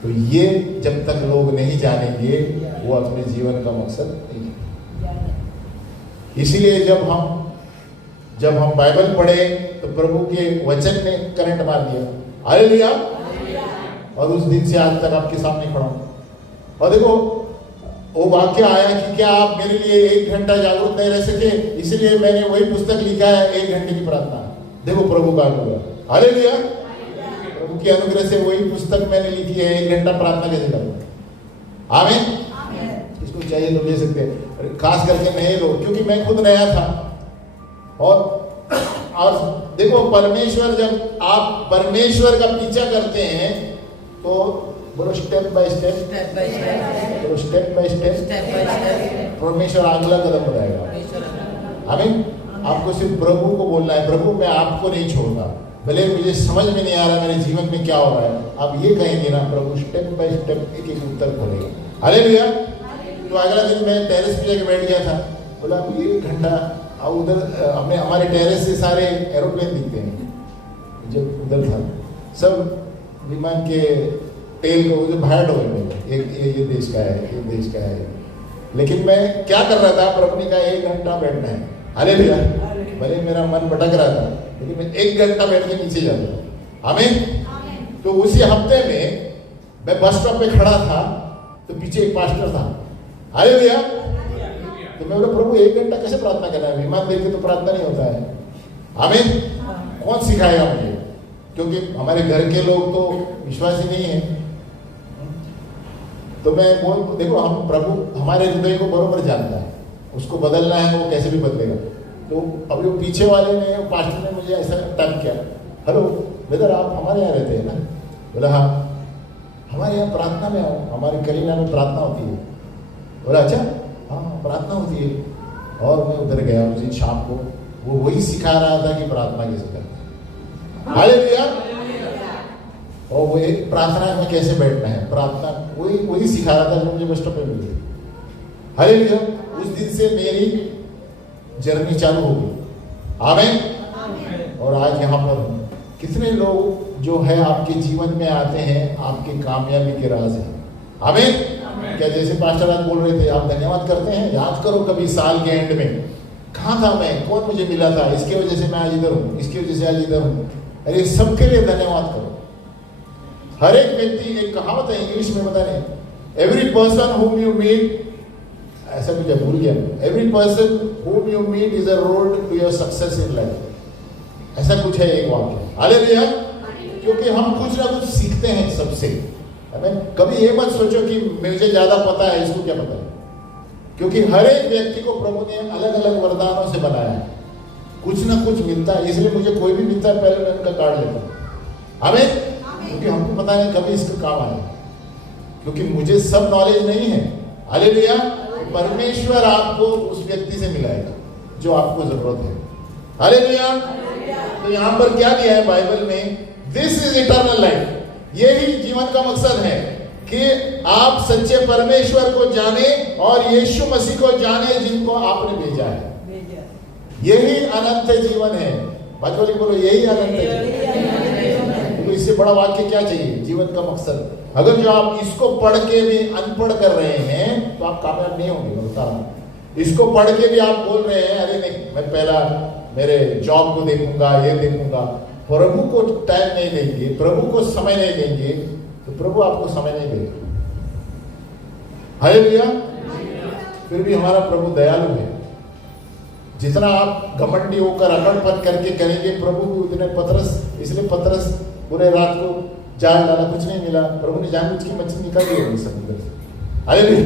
तो ये जब तक लोग नहीं जानेंगे वो अपने जीवन का मकसद नहीं है। इसीलिए जब हम बाइबल पढ़े तो प्रभु के वचन ने करंट मार दिया। हालेलुया। और उस दिन से आज तक आपके सामने खड़ा हूं। और देखो, वो वाक्य आया कि क्या आप मेरे लिए 1 घंटा जागरूक नहीं रह सके, इसलिए मैंने वही पुस्तक लिखा है, 1 घंटे की प्रार्थना। देखो प्रभु का अनुग्रह। हालेलुया। प्रभु के अनुग्रह से वही पुस्तक मैंने लिखी है, 1 घंटा प्रार्थना कैसे करूं। आमीन। इसको चाहिए तो ले सकते हैं, खास करके नए लोग, क्योंकि मैं खुद नया था। और देखो, परमेश्वर, जब आप परमेश्वर का पीछा करते हैं तो बोलो स्टेप बाय स्टेप, बोलो स्टेप बाय स्टेप परमेश्वर अगला कदम बढ़ाएगा। आमीन। आपको सिर्फ प्रभु को बोलना है, प्रभु मैं आपको नहीं छोड़ता, भले मुझे समझ में नहीं आ रहा मेरे जीवन में क्या हो रहा है, आप ये कहेंगे ना, प्रभु स्टेप बाय स्टेप एक एक उत्तर खोलेगा। हालेलुया। तो अगला दिन मैं टेरेस पे जाके बैठ गया था, बोला अब 1 घंटा, और उधर हमारे टेरेस से सारे एरोप्लेन दिखते हैं। जब उधर था सब विमान के टेल को उधर बाहर हो गए, ये देश का है, ये देश का है। लेकिन मैं क्या कर रहा था, प्रभु ने कहा 1 घंटा बैठना है। हालेलुया। भले मेरा मन भटक रहा था, लेकिन मैं 1 घंटा बैठ के नीचे जाता। आमीन। तो उसी हफ्ते में मैं बस स्टॉप पे खड़ा था, तो पीछे एक पास्टर था। हालेलुया। तो मैं बोला, प्रभु 1 घंटा कैसे प्रार्थना करना है, विमान देख के तो प्रार्थना नहीं होता है। आमीन। कौन सिखाएगा मुझे, क्योंकि हमारे घर के लोग तो विश्वासी नहीं है। तो मैं देखो, हम प्रभु हमारे हृदय को बरोबर जानता है, उसको बदलना है वो कैसे भी बदलेगा। तो अभी वो पीछे वाले ने, पास्टर ने मुझे ऐसा टैप किया, हेलो ब्रदर, आप हमारे यहाँ रहते हैं ना? बोला हाँ। हमारे यहाँ प्रार्थना में आओ, हमारे कलीना में प्रार्थना होती है। बोला अच्छा, हाँ प्रार्थना होती है। और मैं उधर गया उस दिन शाम को, वो वही सिखा रहा था कि प्रार्थना कैसे करते हैं। हालेलुया। और वो एक प्रार्थना में कैसे बैठना है, प्रार्थना वही सिखा रहा था जो मुझे बस स्टॉप पे मिल गई। हालेलुया। उस दिन से मेरी जर्नी चालू हो गई। आमीन। और आज यहाँ पर हूँ। कितने लोग जो है आपके जीवन में आते हैं, आपके कामयाबी के राज है। आमीन। क्या जैसे पास्टर आज बोल रहे थे, आप धन्यवाद करते हैं, याद करो कभी साल के एंड में कहाँ था मैं, कौन मुझे मिला था, इसकी वजह से मैं आज इधर हूँ, इसकी वजह से आज इधर हूँ। अरे सबके लिए धन्यवाद करो। हर एक व्यक्ति, एक कहावत है इंग्लिश में, बता रहे, every person whom you meet, ऐसा कुछ भूल गया, every person whom you meet is a road to your success in life, ऐसा कुछ है एक वाक्य। हालेलुया। क्योंकि हम कुछ ना कुछ सीखते हैं सबसे। कभी ये मत सोचो कि मुझे ज्यादा पता है, इसको क्या पता है, क्योंकि हर एक व्यक्ति को प्रभु ने अलग अलग वरदानों से बनाया है, कुछ ना कुछ मिलता है। इसलिए मुझे कोई भी मिलता है, पहले मैं उनका कार्ड लेता हूँ। आमीन। क्योंकि हमको पता नहीं कभी इसका काम आए, क्योंकि मुझे सब नॉलेज नहीं है। हालेलुया। परमेश्वर आपको उस व्यक्ति से मिलाएगा जो आपको जरूरत है। हालेलुया। तो यहाँ पर क्या दिया है बाइबल में, दिस इज इटर्नल लाइफ। यही जीवन का मकसद है कि आप सच्चे परमेश्वर को जाने और यीशु मसीह को जाने जिनको आपने भेजा है। यही अनंत जीवन है। बात बोलो, यही अनंत जीवन। तो इससे बड़ा वाक्य क्या चाहिए जीवन का मकसद? अगर जो आप इसको पढ़ के भी अनपढ़ कर रहे हैं तो आप कामयाब नहीं होंगे। मैं बता रहा हूं, इसको पढ़ के भी आप बोल रहे हैं, अरे नहीं मैं पहला मेरे जॉब को देखूंगा, ये देखूंगा, प्रभु को टाइम नहीं देंगे, प्रभु को समय नहीं देंगे, तो प्रभु आपको समय नहीं देगा। हालेलुया। फिर भी हमारा प्रभु दयालु है। जितना आप घमंडी होकर अकड़पन करके करेंगे, प्रभु भी उतने पतरस, इसलिए पतरस पूरे रात को जाल डाला, कुछ नहीं मिला, प्रभु ने जानबूझ की मछली निकाल दी होगी समुद्र से। हालेलुया,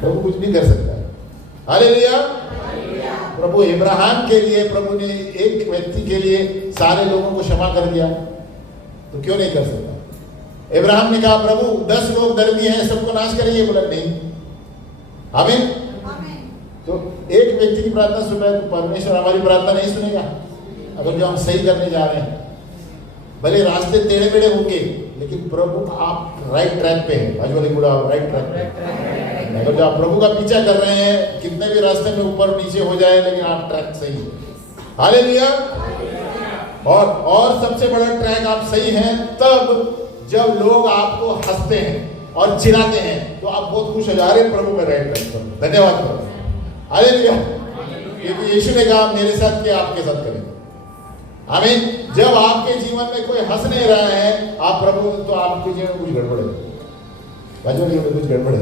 प्रभु कुछ भी कर सकता है। हालेलुया, प्रभु इब्राहिम के लिए, प्रभु ने एक व्यक्ति के लिए सारे लोगों को क्षमा कर दिया, तो क्यों नहीं कर सकता? इब्राहिम ने कहा प्रभु 10 लोग धर्मी हैं, सबको नाश करेंगे, बोला नहीं। आमीन। तो एक व्यक्ति की प्रार्थना सुन रहा है तो परमेश्वर हमारी प्रार्थना नहीं सुनेगा? अगर जो हम सही करने जा रहे हैं, भले रास्ते टेढ़े मेढ़े होंगे, लेकिन प्रभु आप राइट ट्रैक पे हैं। आज वाले बोला राइट ट्रैक पे। अगर जो आप प्रभु का पीछा कर रहे हैं, कितने भी रास्ते में ऊपर नीचे हो जाए, लेकिन आप ट्रैक सही है। हालेलुया। और सबसे बड़ा ट्रैक आप सही हैं तब जब लोग आपको हंसते हैं और चिढ़ाते हैं, तो आप बहुत खुश हो जा रहे हैं, प्रभु में राइट ट्रैक पर। धन्यवाद प्रभु। हालेलुया। क्योंकि यीशु ने कहा मेरे साथ क्या आपके साथ करें। आमीन। जब आपके जीवन में कोई हंस नहीं रहा है, आप प्रभु, तो आपके जीवन में कुछ गड़बड़ है। कुछ गड़बड़ है।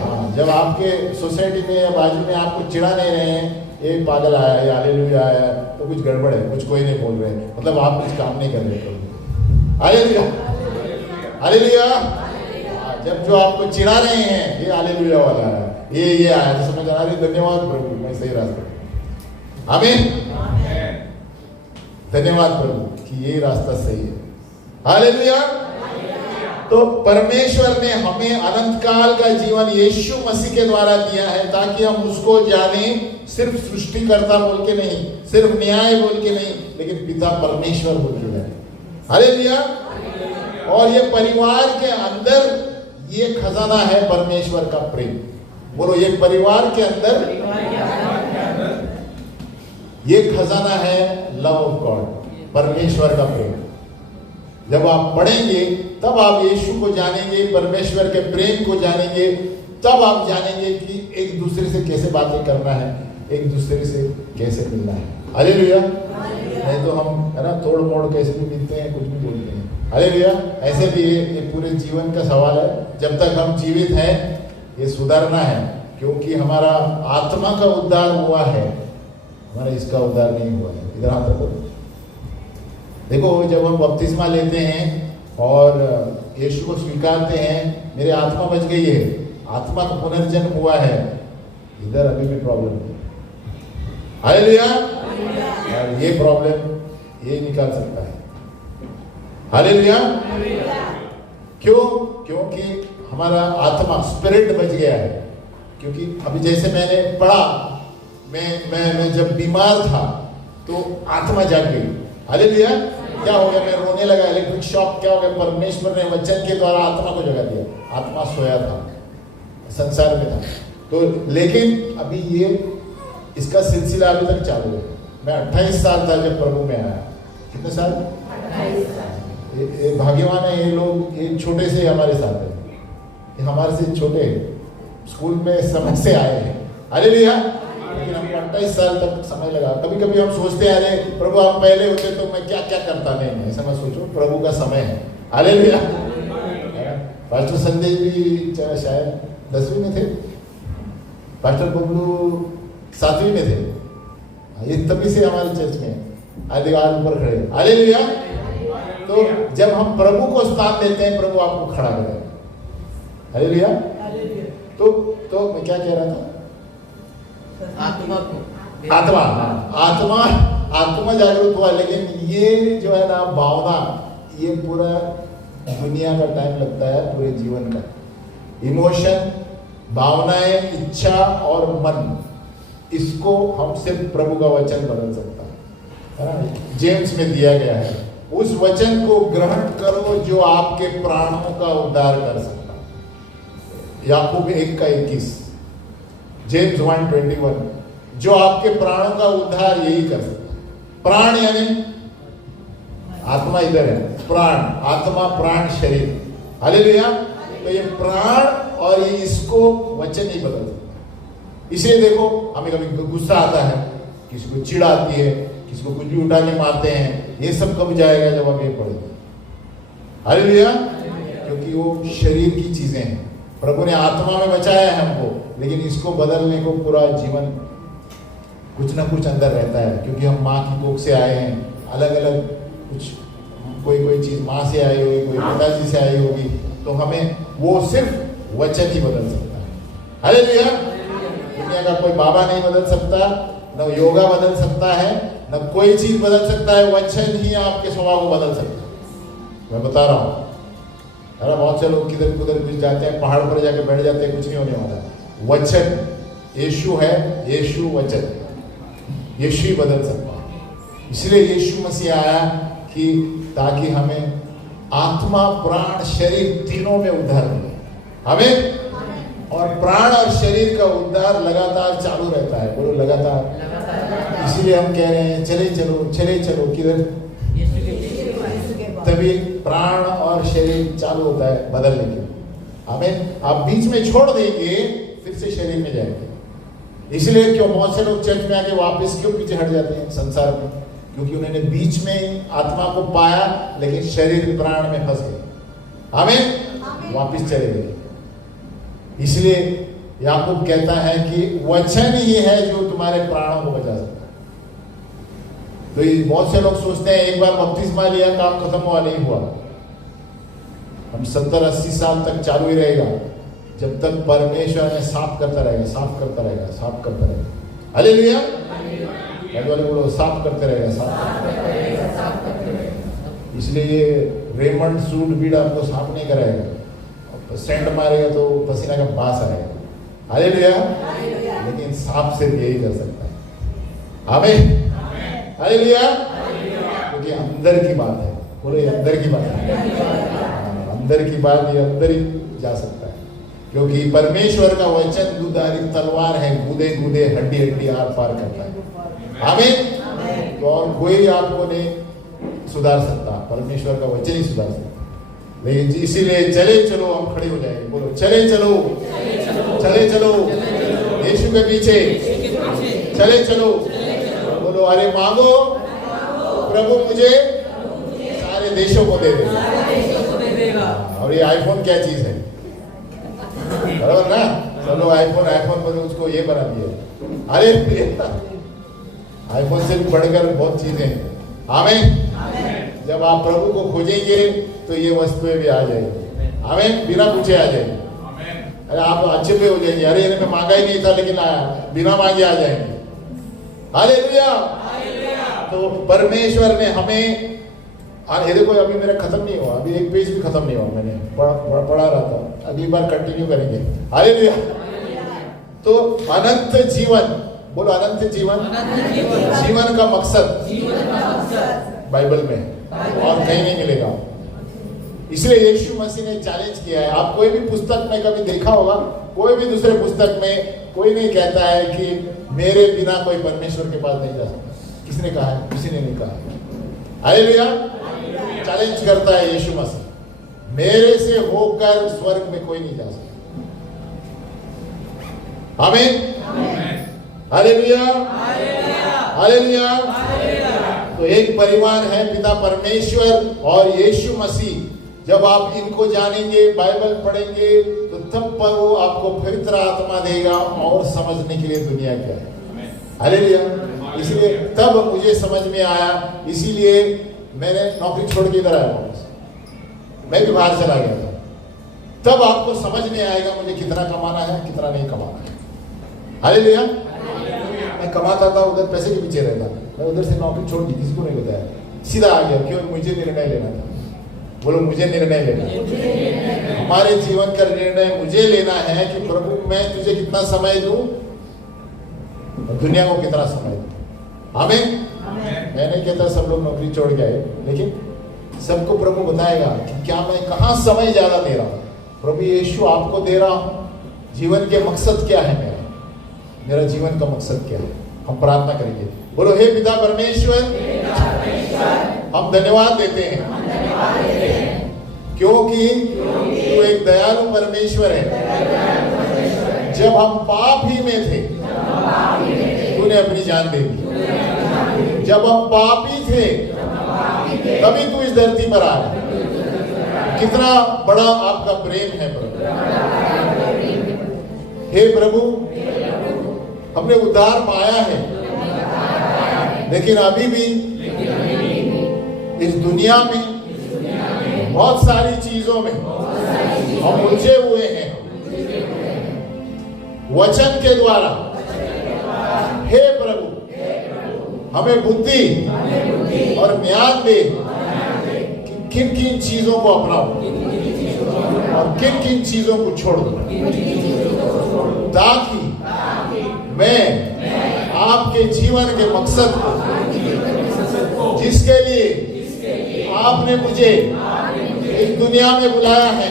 हाँ, जब आपके सोसाइटी में या बाजू में आपको चिढ़ा नहीं रहे हैं, ये पागल आया है, हालेलुया आया, तो कुछ गड़बड़ है, कुछ कोई नहीं बोल रहे, मतलब आप कुछ काम नहीं कर रहे। Hallelujah, hallelujah. जब जो आपको चिढ़ा रहे हैं, ये हालेलुया वाला है, ये आया, तो समझ आ रही, धन्यवाद प्रभु, मैं सही रास्ता। आमीन। धन्यवाद प्रभु कि ये रास्ता सही है। हालेलुया। तो परमेश्वर ने हमें अनंत काल का जीवन यीशु मसीह के द्वारा दिया है, ताकि हम उसको जाने, सिर्फ सृष्टिकर्ता बोल के नहीं, सिर्फ न्याय बोल के नहीं, लेकिन पिता परमेश्वर बोल के जाने। हालेलुया। और ये परिवार के अंदर ये खजाना है परमेश्वर का प्रेम। बोलो, ये परिवार के अंदर ये खजाना है लव ऑफ गॉड, परमेश्वर का प्रेम। जब आप पढ़ेंगे तब आप यीशु को जानेंगे, परमेश्वर के प्रेम को जानेंगे, तब आप जानेंगे कि एक दूसरे से कैसे बातें करना है, एक दूसरे से कैसे मिलना है। हालेलुया। नहीं तो हम है ना तोड़ मोड़ कैसे भी मिलते हैं, कुछ भी बोलते हैं। हालेलुया। ऐसे भी ये पूरे जीवन का सवाल है। जब तक हम जीवित हैं, ये सुधारना है, क्योंकि हमारा आत्मा का उद्धार हुआ है, हमारा इसका उद्धार नहीं हुआ है। इधर हाथ रखो। देखो, जब हम बपतिस्मा लेते हैं और यीशु को स्वीकारते हैं, मेरी आत्मा बच गई है, आत्मा का पुनर्जन्म हुआ है, इधर अभी भी प्रॉब्लम है। हालेलुया। और ये प्रॉब्लम ये निकाल सकता है। हालेलुया। क्यों? क्योंकि हमारा आत्मा स्पिरिट बच गया है। क्योंकि अभी जैसे मैंने पढ़ा, मैं जब बीमार था तो आत्मा जाग गई। हालेलुया। क्या हो गया? मैं रोने लगा, इलेक्ट्रिक शॉक। क्या हो गया? परमेश्वर ने वचन के द्वारा आत्मा को जगा दिया। आत्मा सोया था, संसार में था। तो लेकिन अभी ये इसका सिलसिला अभी तक चालू है। मैं 28 साल था जब प्रभु में आया। कितने साल? 28 साल। ये भाग्यवान है ये लोग, ये छोटे से हमारे साथ है, ये हमारे से छोटे स्कूल में समय से आए हैं। हालेलुया। लेकिन हमको 28 साल तक समय लगा। कभी कभी हम सोचते हैं, अरे प्रभु आप पहले होते तो मैं क्या क्या करता। नहीं, ऐसा मत सोचो, प्रभु का समय है। हालेलुया। पास्टर संदेश भी शायद 10वीं में थे, पास्टर बबलू 7वीं में थे। ये तभी से हमारे चर्च में अधिकार ऊपर खड़े। हालेलुया। तो जब हम प्रभु को स्थान देते हैं, प्रभु आपको खड़ा करेगा। हालेलुया। तो मैं क्या कह रहा था? आत्मा जागरूक हुआ। लेकिन ये जो है ना भावना, ये पूरा दुनिया का टाइम लगता है, पूरे जीवन का। इमोशन, भावनाएं, इच्छा और मन, इसको हम सिर्फ प्रभु का वचन बदल सकता है ना। जेम्स में दिया गया है, उस वचन को ग्रहण करो जो आपके प्राणों का उद्धार कर सकता है। याकूब 1:21, जेम्स 1:21, जो आपके प्राणों का उद्धार यही कर सकता है। प्राण यानी आत्मा, इधर है प्राण, आत्मा, प्राण, शरीर। हालेलुया। तो ये प्राण और ये इसको वचन नहीं बदल सकता। इसे देखो, हमें कभी गुस्सा आता है, किसी को चिढ़ आती है, किसी को कुछ भी उठा के मारते हैं, ये सब कब जाएगा? जब हम ये पढ़ेंगे। हालेलुया। क्योंकि वो शरीर की चीजें हैं। प्रभु ने आत्मा में बचाया है हमको, लेकिन इसको बदलने को पूरा जीवन कुछ ना कुछ अंदर रहता है, क्योंकि हम माँ की कोख से आए हैं। अलग अलग कुछ कोई चीज माँ से आई होगी, कोई पिताजी से आई होगी, तो हमें वो सिर्फ वचन ही बदल सकता है। हालेलुया। दुनिया का कोई बाबा नहीं बदल सकता, न योगा बदल सकता है, न कोई चीज बदल सकता है। वचन ही आपके स्वभाव को बदल सकता है। मैं बता रहा हूँ, अरे बहुत से लोग किधर कुधर कुछ जाते हैं, पहाड़ पर जाके बैठ जाते हैं, कुछ नहीं होने वाला। वचन यीशु है, यीशु वचन, यीशु ही बदल सकता है। इसलिए यीशु मसीह आया कि ताकि हमें आत्मा, प्राण, शरीर तीनों में उद्धार मिले। हमें और प्राण और शरीर का उद्धार लगातार चालू रहता है। बोलो लगातार। इसीलिए हम कह रहे हैं चले चलो किधर, तभी प्राण और शरीर चालू होता है बदलने के लिए। हमें आप बीच में छोड़ देंगे, फिर से शरीर में जाएंगे। इसलिए क्यों बहुत से लोग चर्च में आके वापस क्यों पीछे हट जाते हैं संसार में? क्योंकि उन्होंने बीच में आत्मा को पाया, लेकिन शरीर प्राण में फंस गए। हमें वापस चले गए। इसलिए याकूब कहता है कि वचन ही है जो तुम्हारे प्राणों को बचा सकता है। तो ये बहुत से लोग सोचते हैं एक बार बपतिस्मा लिया काम खत्म हुआ, नहीं हुआ। हम 70-80 साल तक चालू ही रहेगा, जब तक परमेश्वर हमें साफ करता रहेगा। हालेलुया। वाले बोलो साफ करते रहेगा। इसलिए ये रेमंड सूट बीड़ आपको साफ नहीं कराएगा, सेंट मारेगा तो पसीना का बास आएगा। हालेलुया। लेकिन साफ सिर्फ यही कर सकता है। आमीन। हालेलुया। क्योंकि अंदर की बात है। बोलो ये अंदर की बात है। अंदर की बात, ये अंदर ही जा सकता है, क्योंकि परमेश्वर का वचन दुधारी तलवार है, कूदे कूदे हड्डी हड्डी आर पार करता है। आमीन। तो और कोई आपको नहीं सुधार सकता, परमेश्वर का वचन ही सुधार सकता। लेकिन इसीलिए चले चलो, हम खड़े हो जाएंगे। बोलो चले चलो यीशु के पीछे चले चलो। बोलो अरे मांगो, प्रभु मुझे सारे देशों को दे देगा। और ये आईफोन क्या चीज है, बराबर ना? चलो आईफोन पर उसको ये बना दिया। अरे आईफोन से भी बढ़कर बहुत चीजें हैं। आमीन। जब आप प्रभु को खोजेंगे तो ये वस्तुएं भी आ जाएंगी। आमीन। बिना पूछे आ जाएंगे। अरे आप अच्छे पे हो जाएंगे, अरे इन्हें मांगा ही नहीं था लेकिन आया, बिना मांगे आ जाएंगे। हालेलुया। तो परमेश्वर ने हमें, ये देखो अभी मेरा खत्म नहीं हुआ, अभी एक पेज भी खत्म नहीं हुआ, मैंने पढ़ा रहा था, अगली बार कंटिन्यू करेंगे। हालेलुया। तो अनंत जीवन, बोलो अनंत जीवन, जीवन का मकसद बाइबल में और कहीं नहीं मिलेगा। इसलिए यीशु मसीह ने चैलेंज किया है। आप कोई भी पुस्तक में कभी देखा होगा, कोई भी दूसरे पुस्तक में कोई नहीं कहता है कि मेरे बिना कोई परमेश्वर के पास नहीं जा सकता। किसने कहा है? किसी ने नहीं कहा। हालेलुया। चैलेंज करता है यीशु मसीह, मेरे से होकर स्वर्ग में कोई नहीं जा सकता। आमीन। हालेलुया। हालेलुया। तो एक परिवार है, पिता परमेश्वर और यीशु मसीह। जब आप इनको जानेंगे, बाइबल पढ़ेंगे, तो तब पर वो आपको पवित्र आत्मा देगा और समझने के लिए दुनिया क्या है। हालेलुया। इसलिए तब मुझे समझ में आया, इसीलिए मैंने नौकरी छोड़ के इधर आया, मैं भी बाहर चला गया था। तब आपको समझ में आएगा मुझे कितना कमाना है, कितना नहीं कमाना है। हालेलुया। मैं कमाता था, उधर पैसे के पीछे रहता, मैं उधर से नौकरी छोड़ दी, किसी को नहीं बताया, सीधा आ गया। क्यों? मुझे निर्णय लेना था। बोलो मुझे निर्णय लेना। हमारे जीवन का निर्णय मुझे लेना है कि प्रभु मैं तुझे कितना समय दूं, दुनिया को कितना समय दूं। आमीन। मैं नहीं कहता सब लोग नौकरी छोड़ के आए, लेकिन सबको प्रभु बताएगा कि क्या मैं कहां समय ज्यादा दे रहा हूं। प्रभु यीशु आपको दे रहा हूं, जीवन के मकसद क्या है, मेरा जीवन का मकसद क्या है। हम प्रार्थना करेंगे। बोलो हे पिता परमेश्वर, हम धन्यवाद देते हैं क्योंकि तू एक दयालु परमेश्वर है। जब हम पाप ही में थे, तूने अपनी जान दे दी। जब हम पापी थे, तभी तू इस धरती पर आया। कितना बड़ा आपका प्रेम है प्रभु। हे प्रभु, हमने उद्धार पाया है, लेकिन अभी भी इस दुनिया में बहुत सारी चीजों में हम उलझे हुए हैं। वचन के द्वारा हे प्रभु, हमें बुद्धि और ज्ञान दे कि किन किन चीजों को अपनाओ और किन किन चीजों को छोड़ दो, ताकि मैं आपके जीवन के मकसद को, जिसके लिए आपने मुझे इस दुनिया में बुलाया है,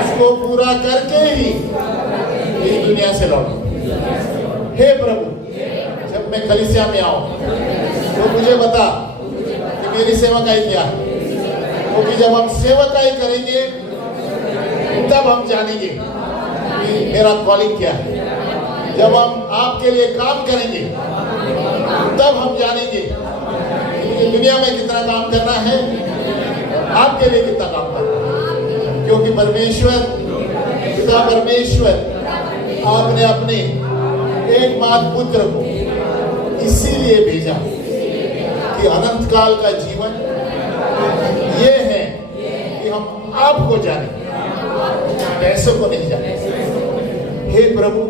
उसको पूरा करके ही इस दुनिया से लौटूं। हे प्रभु, जब मैं कलीसिया में आऊं तो मुझे बता कि मेरी सेवकाई क्या है, क्योंकि जब हम सेवकाई करेंगे तब हम जानेंगे कि मेरा कॉलिंग क्या है। जब हम आपके लिए काम करेंगे तब हम जानेंगे कि दुनिया में कितना काम करना है, आपके लिए कितना काम करना है। क्योंकि परमेश्वर, पिता परमेश्वर, आपने अपने एकमात्र पुत्र को इसीलिए भेजा कि अनंत काल का जीवन ये है कि हम आपको जाने, पैसों को नहीं जाने। हे प्रभु,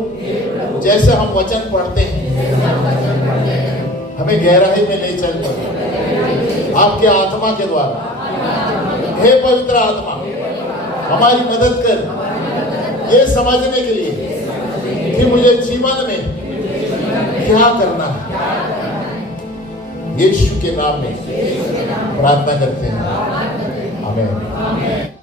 जैसे हम वचन पढ़ते हैं, हमें गहराई में ले चलते आपके आत्मा के द्वारा। हे पवित्र आत्मा, हमारी मदद कर ये समझने के लिए कि मुझे जीवन में क्या करना है। यीशु के नाम में प्रार्थना करते हैं, आमीन।